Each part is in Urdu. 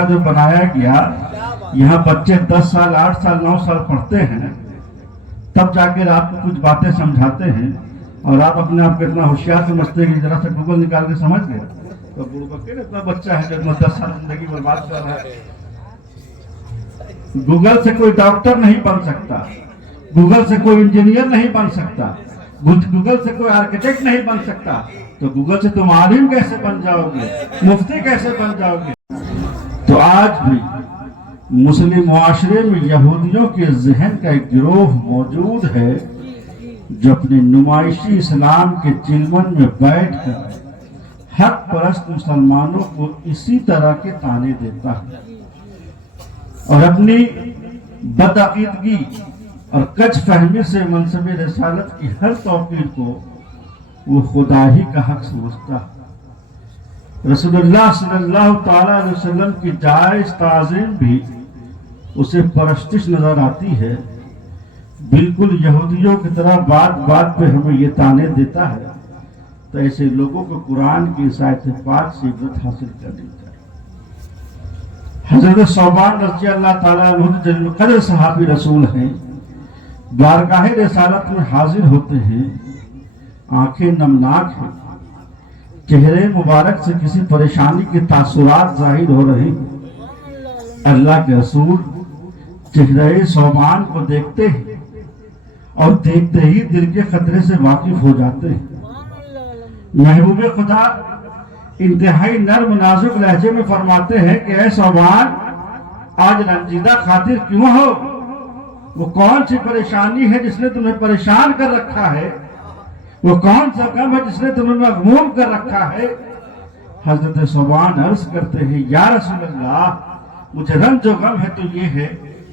جو بنایا گیا، یہاں بچے 10 سال 8 سال 9 سال پڑھتے ہیں، تب جا کے آپ کو کچھ باتیں سمجھاتے ہیں اور آپ اپنے آپ کو اتنا ہوشیار سمجھتے ہیں کہ ذرا سے گوگل نکال کے سمجھ گئے تو بڑے اتنا بچہ ہے جو اتنا 10 سال زندگی برباد کر رہا ہے۔ گوگل سے کوئی ڈاکٹر نہیں بن سکتا، گوگل سے کوئی انجینئر نہیں بن سکتا، گوگل سے کوئی آرکیٹیکٹ نہیں بن سکتا، تو گوگل سے تم عالم کیسے بن جاؤ گے، مفتی کیسے بن جاؤ گے؟ تو آج بھی مسلم معاشرے میں یہودیوں کے ذہن کا ایک گروہ موجود ہے جو اپنے نمائشی اسلام کے چلمن میں بیٹھ کر حق پرست مسلمانوں کو اسی طرح کے طعنے دیتا ہے اور اپنی بدعقیدگی اور کج فہمی سے منصب رسالت کی ہر توقیر کو وہ خدا ہی کا حق سمجھتا ہے۔ رسول اللہ صلی اللہ تعالی علیہ وسلم کی جائز تعظیم بھی اسے پرستش نظر آتی ہے، بالکل یہودیوں کی طرح بات بات پہ ہمیں یہ طعنے دیتا ہے، تو ایسے لوگوں کو قرآن کی اس آیت پاک سے عبرت حاصل کرنی چاہیے۔ حضرت ثوبان رضی اللہ تعالیٰ عنہ جلیل القدر صحابی رسول ہیں، بارگاہ رسالت میں حاضر ہوتے ہیں، آنکھیں نمناک ہیں، چہرے مبارک سے کسی پریشانی کے تاثرات ظاہر ہو رہے ہیں۔ اللہ کے رسول چہرے ثوبان کو دیکھتے ہیں اور دیکھتے ہی دل کے خطرے سے واقف ہو جاتے ہیں۔ محبوب خدا انتہائی نرم نازک لہجے میں فرماتے ہیں کہ اے ثوبان، آج رنجیدہ خاطر کیوں ہو؟ وہ کون سی پریشانی ہے جس نے تمہیں پریشان کر رکھا ہے؟ وہ کون سا غم ہے جس نے تمہیں مغموم کر رکھا ہے؟ حضرت ثوبان عرض کرتے ہیں یا رسول اللہ، مجھے رنج و غم ہے تو یہ ہے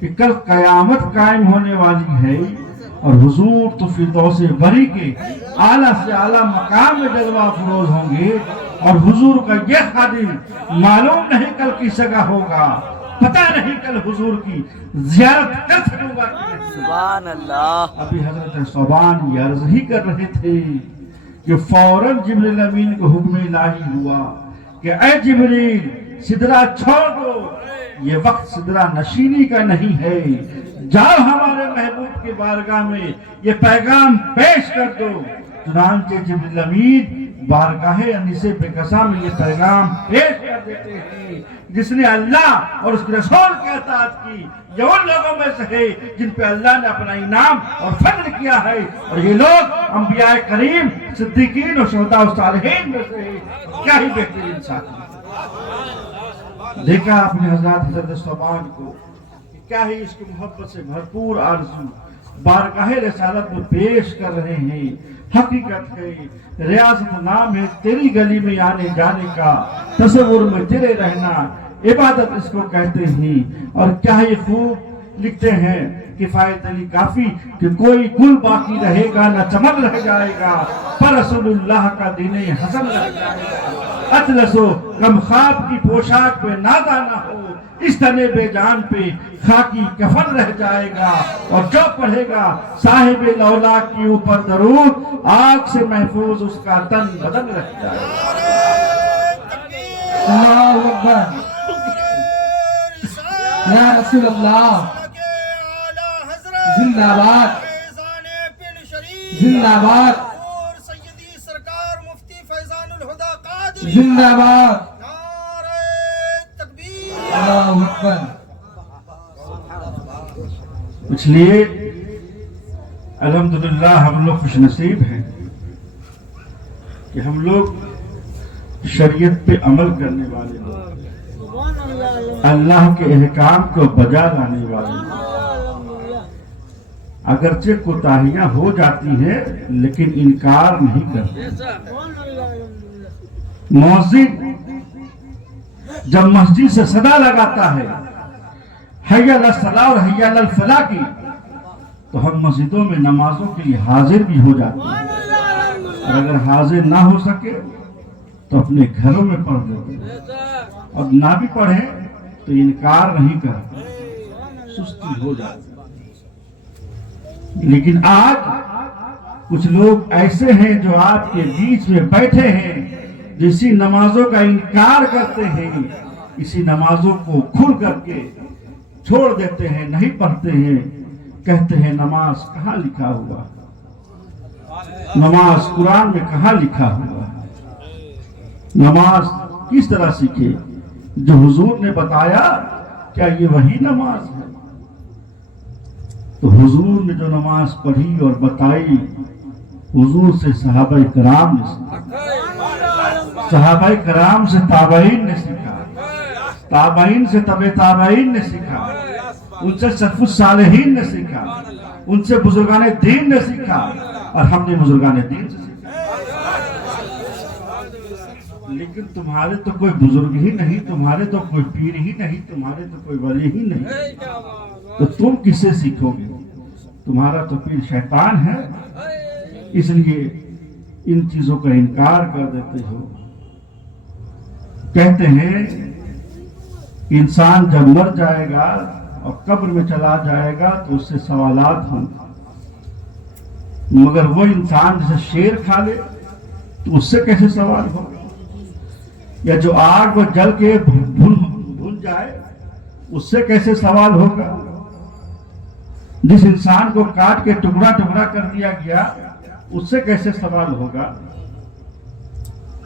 کہ کل قیامت قائم ہونے والی ہے اور حضور تو فردوس بری کے اعلیٰ سے اعلیٰ مقام میں جلوہ افروز ہوں گے، اور حضور کا یہ خادم معلوم نہیں کل کی جگہ ہوگا، پتہ نہیں کل حضور کی زیارت کر سکوں گا۔ سبحان اللہ۔ ابھی حضرت ثوبان یہ عرض ہی کر رہے تھے کہ فوراً جبریل امین کو حکم الہی ہوا کہ اے جبریل، سدرہ چھوڑ دو، یہ وقت سدرہ نشینی کا نہیں ہے، جاؤ ہمارے محبوب کے بارگاہ میں یہ پیغام پیش کر دو۔ چنانچہ جبریل امین بارگاہ انیس بقصہ میں یہ پیغام پیش کر دیتے ہیں۔ جس نے اللہ اور اس کے رسول کی اطاعت کی یہ ان لوگوں میں سے ہے جن پہ اللہ نے اپنا انعام اور فضل کیا ہے، اور یہ لوگ انبیاء کریم، صدیقین اور شہداء و صالحین میں سے ہے۔ کیا ہی بہترین ساتھی! دیکھا آپ نے حضرت ثوبان کو، کیا ہی اس کی محبت سے بھرپور آرزو بارگاہ رسالت میں پیش کر رہے ہیں۔ حقیقت ہے، ریاست نام ہے تیری گلی میں آنے جانے کا، تصور میں تیرے رہنا، عبادت اس کو کہتے ہیں۔ اور کیا ہی خوب لکھتے ہیں کفایت علی کافی کہ کوئی گل باقی رہے گا نہ چمن رہ جائے گا، پر رسول اللہ کا دین حسن رہ جائے گا۔ اطلس و کم خواب کی پوشاک پہ نادہ نہ ہو، اس تنے بے جان پہ خاکی کفن رہ جائے گا، اور جو پڑھے گا صاحب لولاک کی اوپر درود، آگ سے محفوظ اس کا تن بدن رہ جائے گا۔ اللہ اکبر، یا رسول اللہ، زندہ باد، زندہ باد، زندہ باد، اللہ اکبر۔ اس لیے الحمدللہ ہم لوگ خوش نصیب ہیں کہ ہم لوگ شریعت پہ عمل کرنے والے لوگ، اللہ کے احکام کو بجا لانے والے لوگ۔ اگرچہ کوتاہیاں ہو جاتی ہیں لیکن انکار نہیں کرتے۔ مؤذن جب مسجد سے صدا لگاتا ہے حی علی الصلاۃ اور حی علی الفلاح کی، تو ہم مسجدوں میں نمازوں کے لیے حاضر بھی ہو جاتے ہیں، اور اگر حاضر نہ ہو سکے تو اپنے گھروں میں پڑھ دیتے ہیں، اور نہ بھی پڑھیں تو انکار نہیں کرتے، سستی ہو جاتی۔ لیکن آج کچھ لوگ ایسے ہیں جو آپ کے بیچ میں بیٹھے ہیں، جسی نمازوں کا انکار کرتے ہیں، اسی نمازوں کو کھل کر کے چھوڑ دیتے ہیں، نہیں پڑھتے ہیں، کہتے ہیں نماز کہاں لکھا ہوا، نماز قرآن میں کہاں لکھا ہوا، نماز کس طرح سیکھے؟ جو حضور نے بتایا، کیا یہ وہی نماز ہے؟ تو حضور نے جو نماز پڑھی اور بتائی، حضور سے صحابہ کرام نے سیکھا، صحابہ کرام سے تابعین نے سیکھا، تابعین سے تبع تابعین نے سیکھا، ان سے سلف الصالحین نے سیکھا، ان سے بزرگان دین نے سیکھا، اور ہم نے بزرگان دین سے سیکھا۔ لیکن تمہارے تو کوئی بزرگ ہی نہیں، تمہارے تو کوئی پیر ہی نہیں، تمہارے تو کوئی ولی ہی نہیں، تو تم کس سے سیکھو گے؟ تمہارا تو پیر شیطان ہے، اس لیے ان چیزوں کا انکار کر دیتے ہو۔ کہتے ہیں انسان جب مر جائے گا اور قبر میں چلا جائے گا تو اس سے سوالات ہوں، مگر وہ انسان جسے شیر کھا لے تو اس سے کیسے سوال ہوگا؟ یا جو آگ میں جل کے بھن جائے اس سے کیسے سوال ہوگا؟ جس انسان کو کاٹ کے ٹکڑا ٹکڑا کر دیا گیا اس سے کیسے سوال ہوگا؟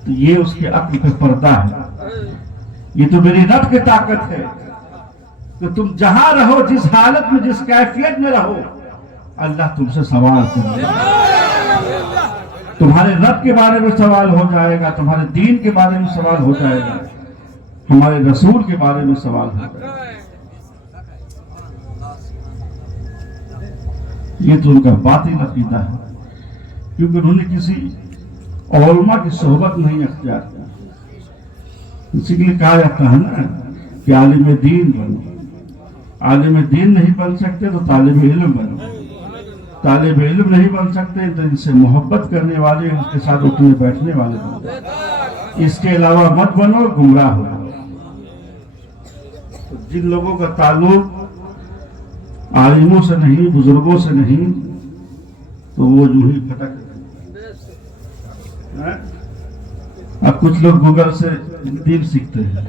تو یہ اس کے عقل پہ پردہ ہے، یہ تو میری رب کی طاقت ہے کہ تم جہاں رہو، جس حالت میں، جس کیفیت میں رہو، اللہ تم سے سوال کرے گا، تمہارے رب کے بارے میں سوال ہو جائے گا، تمہارے دین کے بارے میں سوال ہو جائے گا، ہمارے رسول کے بارے میں سوال ہو جائے گا۔ یہ تو ان کا باطل عقیدہ ہے، کیونکہ انہوں نے کسی علماء کی صحبت نہیں اختیار کی۔ اسی لیے کہا جاتا ہے نا کہ عالم دین بنو، عالم دین نہیں بن سکتے تو طالب علم بنو، طالب علم نہیں بن سکتے تو ان سے محبت کرنے والے، ان کے ساتھ اٹھنے بیٹھنے والے بنو، اس کے علاوہ مت بنو، گمراہ ہو۔ جن لوگوں کا تعلق عالموں سے نہیں، بزرگوں سے نہیں، تو وہ جو ہی پھٹک رہے۔ اب کچھ لوگ گوگل سے دین سیکھتے ہیں،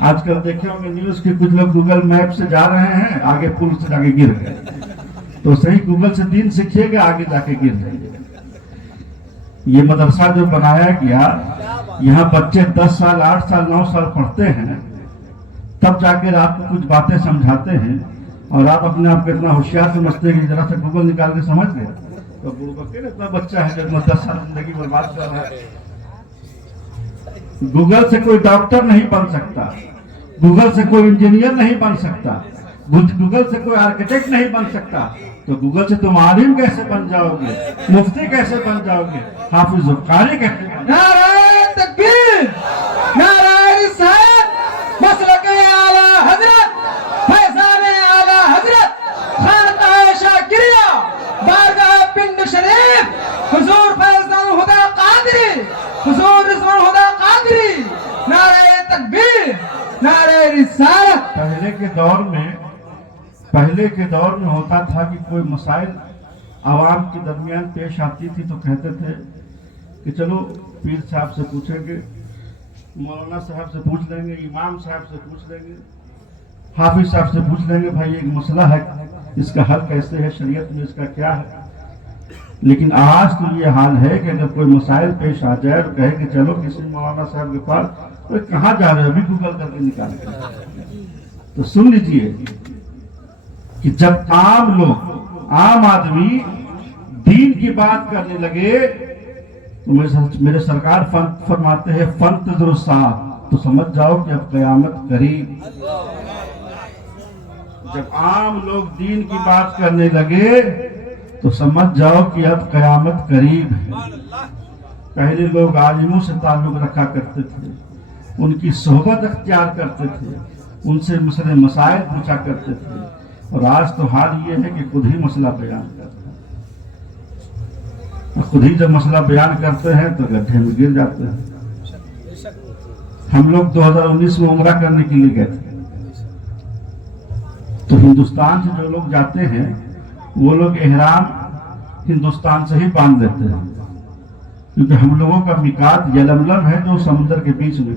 آج کل دیکھے ہوں گے نیوز کے کچھ لوگ گوگل میپ سے جا رہے ہیں، آگے پل سے جا کے گر گئے، تو صحیح گوگل سے دین سیکھیے گا، آگے جا کے گر جائیں گے۔ یہ مدرسہ جو بنایا گیا، یہاں بچے 10 سال 8 سال 9 سال پڑھتے ہیں، تب جا کے آپ کو کچھ باتیں سمجھاتے ہیں، اور آپ اپنے آپ کو اتنا ہوشیار سمجھتے ہیں کہ ذرا سے گوگل نکال کے سمجھ گئے، تو اتنا بچہ ہے جو 10 سال زندگی برباد کر رہا ہے۔ گوگل سے کوئی ڈاکٹر نہیں بن سکتا، گوگل سے کوئی انجینئر نہیں بن سکتا، گوگل سے کوئی آرکیٹیکٹ نہیں بن سکتا، تو گوگل سے تم عالم کیسے بن جاؤ گے، مفتی کیسے بن جاؤ گے، حافظ قاری کیسے بن جاؤ گے؟ نعرہ تکبیر، نعرہ رسالت، مسلک اعلیٰ حضرت، فیضان اعلیٰ حضرت، خانقاہ شاکریہ، بارگاہ پنڈ شریف، حضور فیضان الہدیٰ قادری، حضور رضوان الہدیٰ قادری، نعرہ تکبیر، نعرہ رسالت۔ پہلے کے دور میں ہوتا تھا کہ کوئی مسائل عوام کے درمیان پیش آتی تھی تو کہتے تھے کہ چلو پیر صاحب سے پوچھیں گے، مولانا صاحب سے پوچھ لیں گے، امام صاحب سے پوچھ لیں گے، حافظ صاحب سے پوچھ لیں گے، بھائی ایک مسئلہ ہے، اس کا حل کیسے ہے، شریعت میں اس کا کیا ہے۔ لیکن آج تو یہ حال ہے کہ اگر کوئی مسائل پیش آ جائے اور کہے کہ چلو کسی مولانا صاحب کے پاس، تو کہاں جا رہے ہو، ابھی گوگل کر کے نکالیں۔ تو سن لیجئے کہ جب عام لوگ، عام آدمی دین کی بات کرنے لگے تو میرے سرکار فرماتے ہیں فانتظروا الساعۃ، تو سمجھ جاؤ کہ اب قیامت قریب۔ جب عام لوگ دین کی بات کرنے لگے تو سمجھ جاؤ کہ اب قیامت قریب ہے۔ پہلے لوگ عالموں سے تعلق رکھا کرتے تھے، ان کی صحبت اختیار کرتے تھے، ان سے مسائل پوچھا کرتے تھے، اور آج تو حال یہ ہے کہ خود ہی مسئلہ بیان کرتے ہیں، خود ہی جب مسئلہ بیان کرتے ہیں تو گڈھے میں گر جاتے ہیں۔ ہم لوگ 2019 میں عمرہ کرنے کے لیے گئے تھے، تو ہندوستان سے جو لوگ جاتے ہیں وہ لوگ احرام ہندوستان سے ہی باندھ دیتے ہیں، کیونکہ ہم لوگوں کا میقات یلملم ہے جو سمندر کے بیچ میں،